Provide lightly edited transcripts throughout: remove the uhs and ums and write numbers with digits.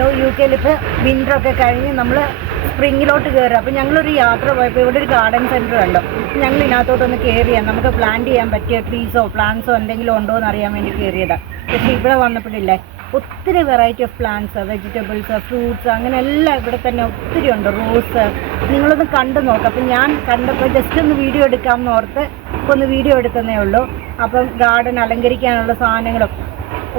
അറിയാലോ UK ഇപ്പോൾ വിൻ്ററൊക്കെ കഴിഞ്ഞ് നമ്മൾ സ്പ്രിങ്ങിലോട്ട് കയറുക. അപ്പോൾ ഞങ്ങളൊരു യാത്ര പോയപ്പോൾ ഇവിടെ ഒരു ഗാർഡൻ സെൻറ്റർ കണ്ടോ. ഞങ്ങൾ ഇതിനകത്തോട്ടൊന്ന് കയറിയാണ് നമുക്ക് പ്ലാന്റ് ചെയ്യാൻ പറ്റിയ ട്രീസോ പ്ലാന്റ്സോ എന്തെങ്കിലും ഉണ്ടോ എന്ന് അറിയാൻ വേണ്ടി കയറിയതാണ്. പക്ഷേ ഇവിടെ വന്നപ്പോഴില്ലേ ഒത്തിരി variety of plants, vegetables, fruits, അങ്ങനെ എല്ലാം ഇവിടെ തന്നെ ഒത്തിരി ഉണ്ട്. റോസ് നിങ്ങളൊന്ന് കണ്ടു നോക്കാം. അപ്പം ഞാൻ കണ്ടപ്പോൾ ജസ്റ്റ് ഒന്ന് വീഡിയോ എടുക്കാമെന്ന് ഓർത്ത് ഇപ്പോൾ ഒന്ന് വീഡിയോ എടുത്തതേ ഉള്ളൂ. അപ്പം ഗാർഡൻ അലങ്കരിക്കാനുള്ള സാധനങ്ങളും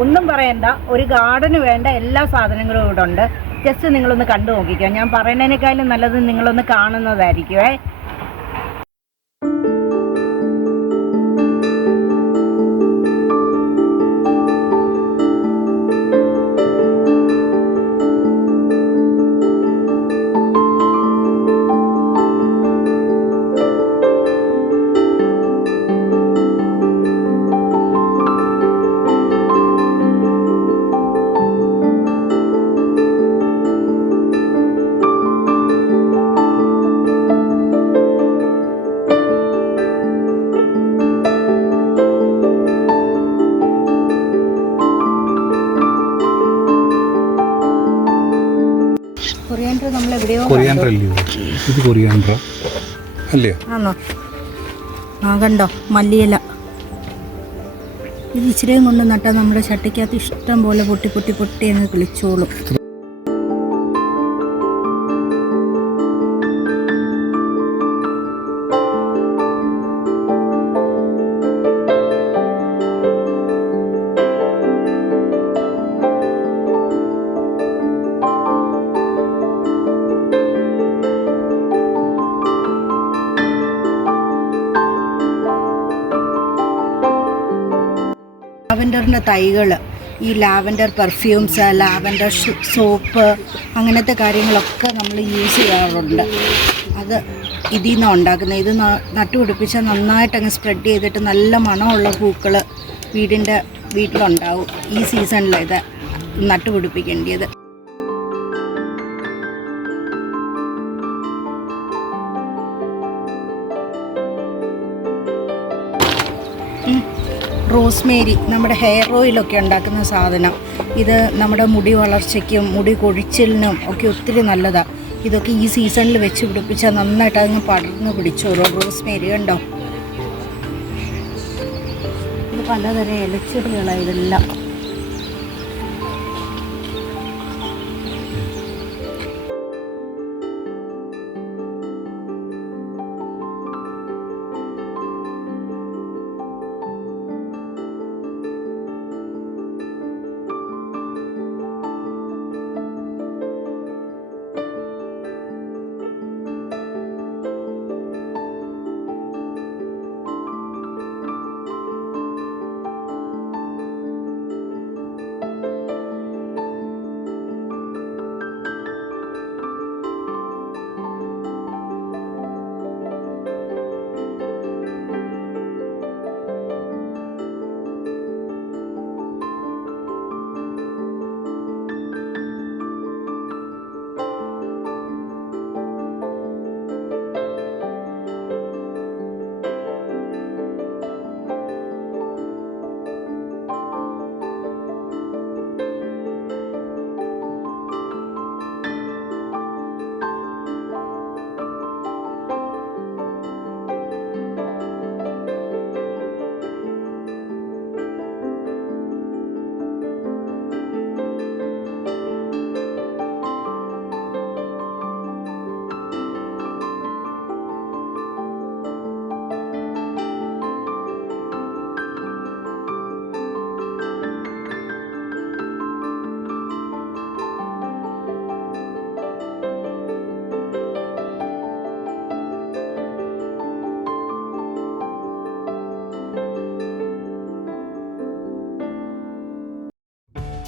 ഒന്നും പറയണ്ട, ഒരു ഗാർഡന് വേണ്ട എല്ലാ സാധനങ്ങളും ഇവിടെ ഉണ്ട്. ജസ്റ്റ് നിങ്ങളൊന്ന് കണ്ടു നോക്കിക്കോ. ഞാൻ പറയുന്നതിനേക്കാളും നല്ലത് നിങ്ങളൊന്ന് കാണുന്നതായിരിക്കുമേ. കൊറിയാൻഡർ നമ്മൾ എവിടെയോ ആണോ? ആ കണ്ടോ മല്ലിയില. ഇത് ഇച്ചിരിയും കൊണ്ട് നട്ടാൽ നമ്മുടെ ചട്ടിക്കകത്ത് ഇഷ്ടം പോലെ പൊട്ടി പൊട്ടി പൊട്ടി അങ്ങ് കിളിച്ചോളും. ലാവൻഡറിൻ്റെ തൈകൾ, ഈ ലാവൻഡർ പെർഫ്യൂംസ്, ലാവൻഡർ സോപ്പ്, അങ്ങനത്തെ കാര്യങ്ങളൊക്കെ നമ്മൾ യൂസ് ചെയ്യാറുണ്ട്. അത് ഇതിൽ നിന്നാണ് ഉണ്ടാക്കുന്നത്. ഇത് നട്ടുപിടിപ്പിച്ചാൽ നന്നായിട്ടങ്ങ് സ്പ്രെഡ് ചെയ്തിട്ട് നല്ല മണമുള്ള പൂക്കൾ വീട്ടിലുണ്ടാവും. ഈ സീസണിൽ ഇത് നട്ടുപിടിപ്പിക്കേണ്ടത്. റോസ്മേരി നമ്മുടെ ഹെയർ ഓയിലൊക്കെ ഉണ്ടാക്കുന്ന സാധനം. ഇത് നമ്മുടെ മുടി വളർച്ചയ്ക്കും മുടി കൊഴിച്ചിലിനും ഒക്കെ ഒത്തിരി നല്ലതാണ്. ഇതൊക്കെ ഈ സീസണിൽ വെച്ച് പിടിപ്പിച്ചാൽ നന്നായിട്ട് അതങ്ങ് പടർന്ന് പിടിച്ചോളൂ. റോസ്മേരി കണ്ടോ, ഇത് പലതരം ഇലച്ചെടികളാണ് ഇതെല്ലാം.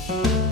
you.